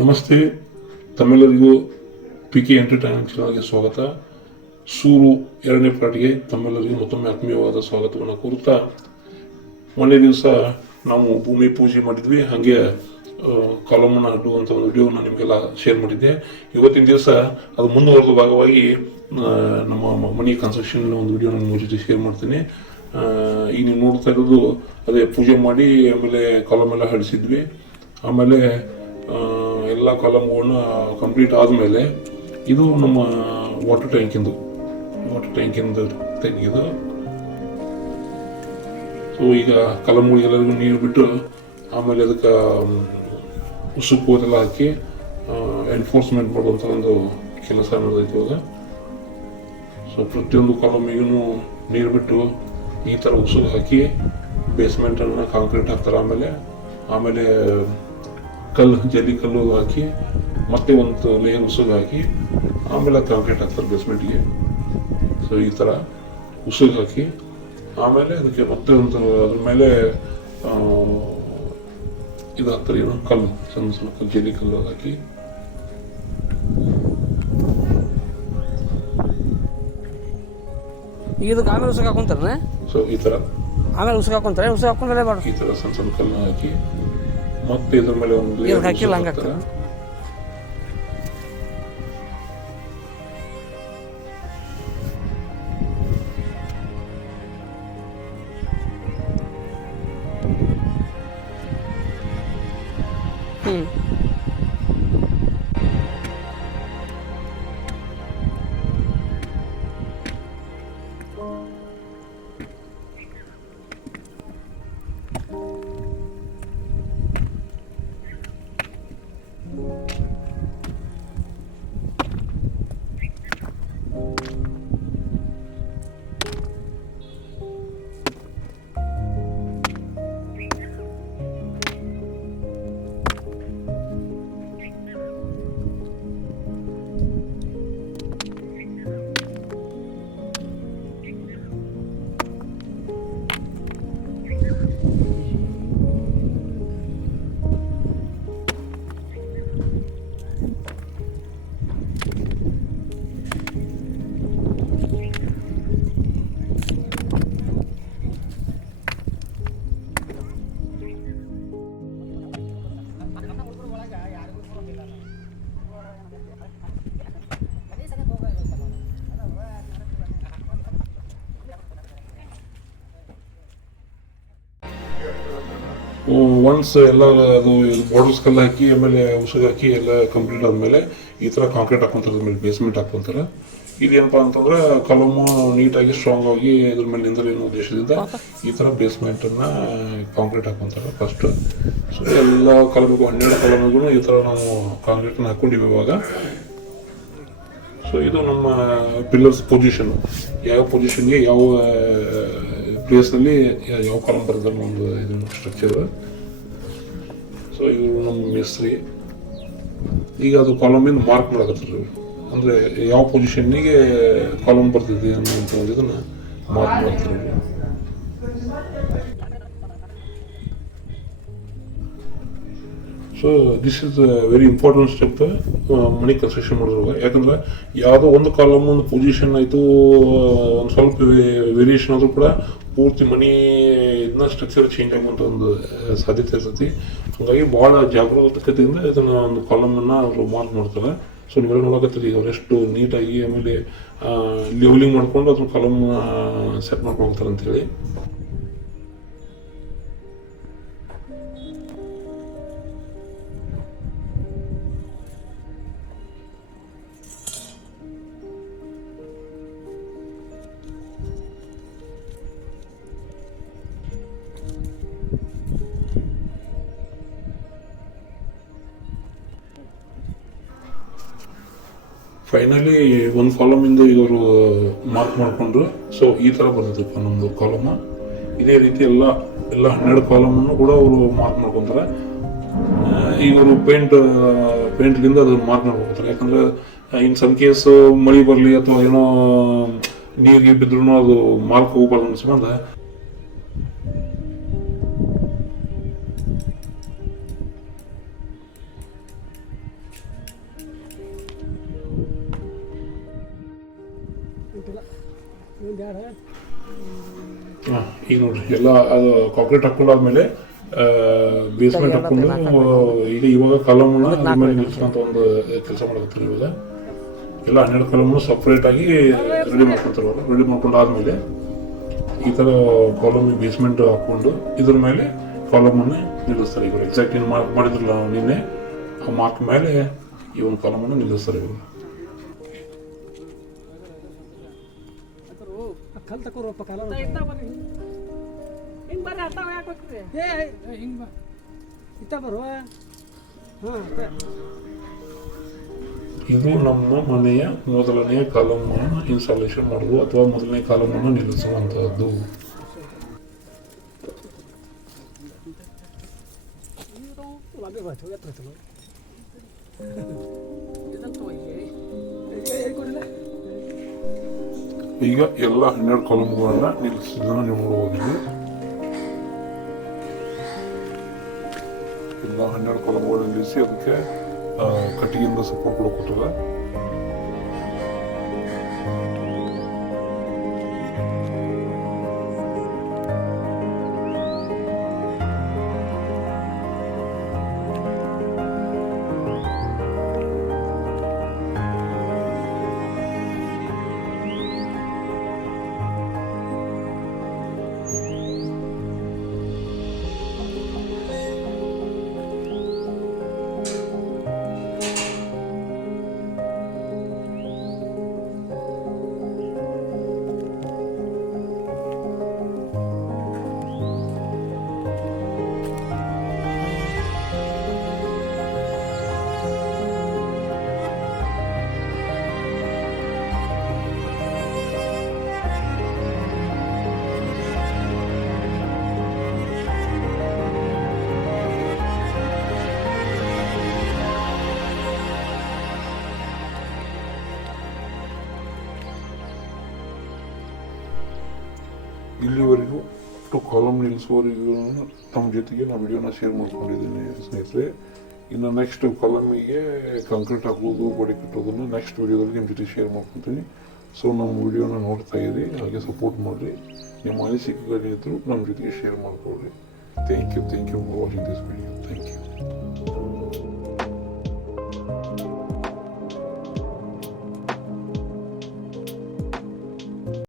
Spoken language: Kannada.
ನಮಸ್ತೆ, ತಮ್ಮೆಲ್ಲರಿಗೂ ಪಿಕೆ ಎಂಟರ್ಟೈನ್ಮೆಂಟ್ ಚಾನಲ್ಗೆ ಸ್ವಾಗತ. ಸೂರು 2ನೇ ಪಾರ್ಟ್ಗೆ ತಮ್ಮೆಲ್ಲರಿಗೂ ಮತ್ತೊಮ್ಮೆ ಆತ್ಮೀಯವಾದ ಸ್ವಾಗತವನ್ನು ಕೋರುತ್ತಾ, ಮೊನ್ನೆ ದಿವಸ ನಾವು ಭೂಮಿ ಪೂಜೆ ಮಾಡಿದ್ವಿ. ಹಾಗೆ ಕಾಲಮನ್ನು ಅಡ್ಡುವಂಥ ಒಂದು ವಿಡಿಯೋನ ನಿಮಗೆಲ್ಲ ಶೇರ್ ಮಾಡಿದ್ದೆ. ಇವತ್ತಿನ ದಿವಸ ಅದು ಮುಂದುವರೆದ ಭಾಗವಾಗಿ ನಮ್ಮ ಮನಿ ಕನ್ಸ್ಟ್ರಕ್ಷನ್ ಒಂದು ವಿಡಿಯೋನ ನಿಮ್ಮ ಜೊತೆ ಶೇರ್ ಮಾಡ್ತೀನಿ. ಈಗ ನೀವು ನೋಡ್ತಾ ಇರೋದು ಅದೇ ಪೂಜೆ ಮಾಡಿ ಆಮೇಲೆ ಕಾಲಮೆಲ್ಲ ಹಡಿಸಿದ್ವಿ. ಆಮೇಲೆ ಎಲ್ಲ ಕಾಲಮ್ಗಳನ್ನ ಕಂಪ್ಲೀಟ್ ಆದಮೇಲೆ ಇದು ನಮ್ಮ ವಾಟರ್ ಟ್ಯಾಂಕಿಂದು ತೆಗೆದು. ಸೊ ಈಗ ಕಾಲಮ್ಗಳಿಗೆಲ್ಲರಿಗೂ ನೀರು ಬಿಟ್ಟು ಆಮೇಲೆ ಅದಕ್ಕೆ ಉಸುಕು ಅದೆಲ್ಲ ಹಾಕಿ ಎನ್ಫೋರ್ಸ್ಮೆಂಟ್ ಮಾಡುವಂಥ ಒಂದು ಕೆಲಸ ನಡೆದೈತೆ ಇವಾಗ. ಸೊ ಪ್ರತಿಯೊಂದು ಕಾಲಮಿಗೂ ನೀರು ಬಿಟ್ಟು ಈ ಥರ ಉಸುಕು ಹಾಕಿ ಬೇಸ್ಮೆಂಟನ್ನು ಕಾಂಕ್ರೀಟ್ ಹಾಕ್ತಾರೆ. ಆಮೇಲೆ ಜಲ್ಲಿ ಕಲ್ಲು ಹಾಕಿ ಮತ್ತೆ ಒಂದು ಲೇಯರ್ ಉಸುಗು ಹಾಕಿ ಆಮೇಲೆ ಕಾಂಕ್ರೀಟ್ ಹಾಕ್ತಾರೆ ಬೇಸ್ಮೆಂಟ್ಗೆ. ಸೊ ಈ ಥರ ಉಸುಗು ಹಾಕಿ ಆಮೇಲೆ ಅದಕ್ಕೆ ಮತ್ತೆ ಒಂದು ಅದ್ರ ಮೇಲೆ ಇದು ಹಾಕ್ತಾರೆ, ಏನು ಕಲ್ಲು, ಸಣ್ಣ ಸಣ್ಣ ಕಲ್ಲು, ಜಲ್ಲಿ ಕಲ್ಲು ಹಾಕಿ. ಇದಕ್ಕೆ ಆಮೇಲೆ ಉಸುಕು ಹಾಕೊಂತಾರೆ. ಸೊ ಈ ಥರ ಆಮೇಲೆ ಉಸುಕು ಹಾಕೊಂತಾರೆ. ಉಸುಕು ಹಾಕೊಂಡ್ಮೇಲೆ ಈ ಥರ ಸಣ್ಣ ಸಣ್ಣ ಕಲ್ಲು ಹಾಕಿ ಮತ್ತೆ ಇದ್ರ ಮೇಲೆ ಒಂದು ಹಾಕಿಲ್ಲ ಹಂಗಾಗ್ತದೆ. ಒನ್ಸ್ ಎಲ್ಲ ಅದು ಬಾರ್ಡರ್ಸ್ ಕಲ್ಲು ಹಾಕಿ ಆಮೇಲೆ ಉಸುಗು ಹಾಕಿ ಎಲ್ಲ ಕಂಪ್ಲೀಟ್ ಆದಮೇಲೆ ಈ ಥರ ಕಾಂಕ್ರೀಟ್ ಹಾಕ್ಕೊಂತಾರೆ. ಅದ್ರ ಮೇಲೆ ಬೇಸ್ಮೆಂಟ್ ಹಾಕ್ಕೊಂತಾರೆ. ಇದೇನಪ್ಪ ಅಂತಂದ್ರೆ ಕಾಲಮು ನೀಟಾಗಿ ಸ್ಟ್ರಾಂಗ್ ಆಗಿ ಇದ್ರ ಮೇಲೆ ನಿಂದಲೇನೋ ಉದ್ದೇಶದಿಂದ ಈ ಥರ ಬೇಸ್ಮೆಂಟನ್ನು ಕಾಂಕ್ರೀಟ್ ಹಾಕ್ಕೊಂತಾರೆ ಫಸ್ಟ್. ಸೊ ಎಲ್ಲ ಕಾಲಮಿಗೂ 12 ಕಾಲಮಿಗೂ ಈ ಥರ ನಾವು ಕಾಂಕ್ರೀಟನ್ನು ಹಾಕ್ಕೊಂಡಿವಿ ಇವಾಗ. ಸೊ ಇದು ನಮ್ಮ ಪಿಲ್ಲರ್ಸ್ ಪೊಸಿಷನ್, ಯಾವ ಪೊಸಿಷನ್ಗೆ ಯಾವ ಪ್ಲೇಸ್ನಲ್ಲಿ ಯಾವ ಕಾಲಮ್ ಬರ್ತದೆ ಒಂದು ಇದು ಸ್ಟ್ರಕ್ಚರ್. ಸೊ ಇವರು ನಮ್ಮ ಮೇಸ್ತ್ರಿ. ಈಗ ಅದು ಕಾಲಮಿಂದ ಮಾರ್ಕ್ ಮಾಡಕತ್ತಾರೆ, ಅಂದರೆ ಯಾವ ಪೊಸಿಷನ್ನಿಗೆ ಕಾಲಮ್ ಬರ್ತಿದೆ ಅನ್ನೋಂಥ ಒಂದು ಇದನ್ನು ಮಾರ್ಕ್ ಮಾಡ್ತಾರೆ. So this is very important step ಮನಿ ಕನ್ಸ್ಟ್ರಕ್ಷನ್ ಮಾಡಿದ್ರಾಗ. ಯಾಕಂದ್ರೆ ಯಾವುದೋ ಒಂದು ಕಾಲಮ್ ಒಂದು ಪೊಸಿಷನ್ ಆಯಿತು, ಒಂದು ಸ್ವಲ್ಪ ವೇರಿಯೇಷನ್ ಆದರೂ ಕೂಡ ಪೂರ್ತಿ ಮನಿ ಇದನ್ನ ಸ್ಟ್ರಕ್ಚರ್ ಚೇಂಜ್ ಆಗುವಂಥ ಒಂದು ಸಾಧ್ಯತೆ ಇರ್ತೈತಿ. ಹಾಗಾಗಿ ಭಾಳ ಜಾಗರೂಕತೆಯಿಂದ ಇದನ್ನು ಒಂದು ಕಾಲಮನ್ನು ಅವರು ಮಾರ್ಕ್ ಮಾಡ್ತಾರೆ. ಸೊ ನೀವೆಲ್ಲ ನೋಡಕತ್ತೀರಿ ಈಗ ಅವರೆಷ್ಟು ನೀಟಾಗಿ ಆಮೇಲೆ ಲೆವೆಲಿಂಗ್ ಮಾಡ್ಕೊಂಡು ಅದ್ರ ಕಾಲಮ್ನ ಸೆಟ್ ಮಾಡ್ಕೊಂಡು ಹೋಗ್ತಾರೆ ಅಂತೇಳಿ. ಫೈನಲಿ ಒಂದು ಕಾಲಮಿಂದ ಈಗ ಅವರು ಮಾರ್ಕ್ ಮಾಡಿಕೊಂಡ್ರು. ಸೊ ಈ ಥರ ಬರ್ತೈತಪ್ಪ ನಮ್ಮದು ಕಾಲಮ್. ಇದೇ ರೀತಿ ಎಲ್ಲ 12 ಕಾಲಮನ್ನು ಕೂಡ ಅವರು ಮಾರ್ಕ್ ಮಾಡ್ಕೊತಾರೆ. ಈಗ ಅವರು ಪೇಂಟ್ಲಿಂದ ಅದು ಮಾರ್ಕ್ ಮಾಡ್ಕೊತಾರೆ. ಯಾಕಂದ್ರೆ ಇನ್ ಸಮ್ ಕೇಸ್ ಮಳೆ ಬರಲಿ ಅಥವಾ ಏನೋ ನೀರಿಗೆ ಬಿದ್ರೂ ಅದು ಮಾರ್ಕ್ ಹೋಗ್ಬಾರ್ದು ಅನ್ಸ್ಕೊಂಡ ಹಾಂ ಈಗ ನೋಡ್ರಿ ಎಲ್ಲ ಅದು ಕಾಂಕ್ರೀಟ್ ಹಾಕೊಂಡಾದ್ಮೇಲೆ ಬೇಸ್ಮೆಂಟ್ ಹಾಕೊಂಡು ಈಗ ಇವಾಗ ಕಾಲಮ್ನ ಅದ್ರ ಮೇಲೆ ನಿಲ್ಸ್ಕೊಂತ ಒಂದು ಕೆಲಸ ಮಾಡಕತ್ತಾರೆ ಇವಾಗ ಎಲ್ಲ 12 ಕಾಲಮ್ನು ಸಪ್ರೇಟಾಗಿ ರೆಡಿ ಮಾಡ್ಕೊತಾರೆ ಅವರು. ರೆಡಿ ಮಾಡ್ಕೊಂಡಾದ್ಮೇಲೆ ಈ ಥರ ಕಾಲಮಿಗೆ ಬೇಸ್ಮೆಂಟ್ ಹಾಕ್ಕೊಂಡು ಇದ್ರ ಮೇಲೆ ಕಾಲಮನ್ನು ನಿಲ್ಲಿಸ್ತಾರೆ ಇವರು. ಎಕ್ಸಾಕ್ಟ್ ಏನು ಮಾರ್ಕ್ ಮಾಡಿದ್ರಲ್ಲ ನಿನ್ನೆ ಆ ಮಾರ್ಕ್ ಮೇಲೆ ಈ ಒಂದು ಕಾಲಮನ್ನು ನಿಲ್ಲಿಸ್ತಾರೆ ಇವರು. ಕಲ್ ತಕೋರಪ್ಪ ಕಾಲ ಹಿಂಗೆ ಬರ್ರಿ ಅರ್ಥ ಯಾಕೆ ಹಿಂಗೆ ಇತ್ತ ಬರುವ ಹಾಂ. ಇದು ನಮ್ಮ ಮನೆಯ ಮೊದಲನೆಯ ಕಾಲಮನ್ನು ಇನ್ಸ್ಟಾಲೇಷನ್ ಮಾಡೋದು ಅಥವಾ ಮೊದಲನೇ ಕಾಲಮನ್ನು ನಿಲ್ಲಿಸುವಂತಹದ್ದು. ಈಗ ಎಲ್ಲ 12 ಕಾಲಮ್ಗಳನ್ನ ನಿಲ್ಲಿಸಿದ್ದನ್ನು ನೀವು ನೋಡಬಹುದು. ಎಲ್ಲ 12 ಕಾಲಮ್ಗಳನ್ನ ನಿಲ್ಲಿಸಿ ಅದಕ್ಕೆ ಕಟ್ಟಿಗೆಯಿಂದ ಸಪೋರ್ಟ್ ಕೊಟ್ಟಿಲ್ಲ. ಇಲ್ಲಿವರೆಗೂ ಕಾಲಮ್ ನಿಲ್ಲಿಸುವವರೆಗೂ ತಮ್ಮ ಜೊತೆಗೆ ನಾನು ವಿಡಿಯೋನ ಶೇರ್ ಮಾಡ್ಕೊಂಡಿದ್ದೀನಿ ಸ್ನೇಹಿತರೆ. ಇನ್ನು ನೆಕ್ಸ್ಟ್ ಕಾಲಮಿಗೆ ಕಾಂಕ್ರೀಟ್ ಹಾಕೋದು ಗೋಡೆ ಕಟ್ಟೋದನ್ನು ನೆಕ್ಸ್ಟ್ ವಿಡಿಯೋದಲ್ಲಿ ನಿಮ್ಮ ಜೊತೆ ಶೇರ್ ಮಾಡ್ಕೊತೀನಿ. ಸೊ ನಮ್ಮ ವಿಡಿಯೋನ ನೋಡ್ತಾ ಇರಿ, ಹಾಗೆ ಸಪೋರ್ಟ್ ಮಾಡಿರಿ. ನಿಮ್ಮ ಅನಿಸಿಕೆಗಳಿದ್ರು ನಮ್ಮ ಜೊತೆಗೆ ಶೇರ್ ಮಾಡ್ಕೊಳ್ಳಿ. Thank you for watching this video. Thank you.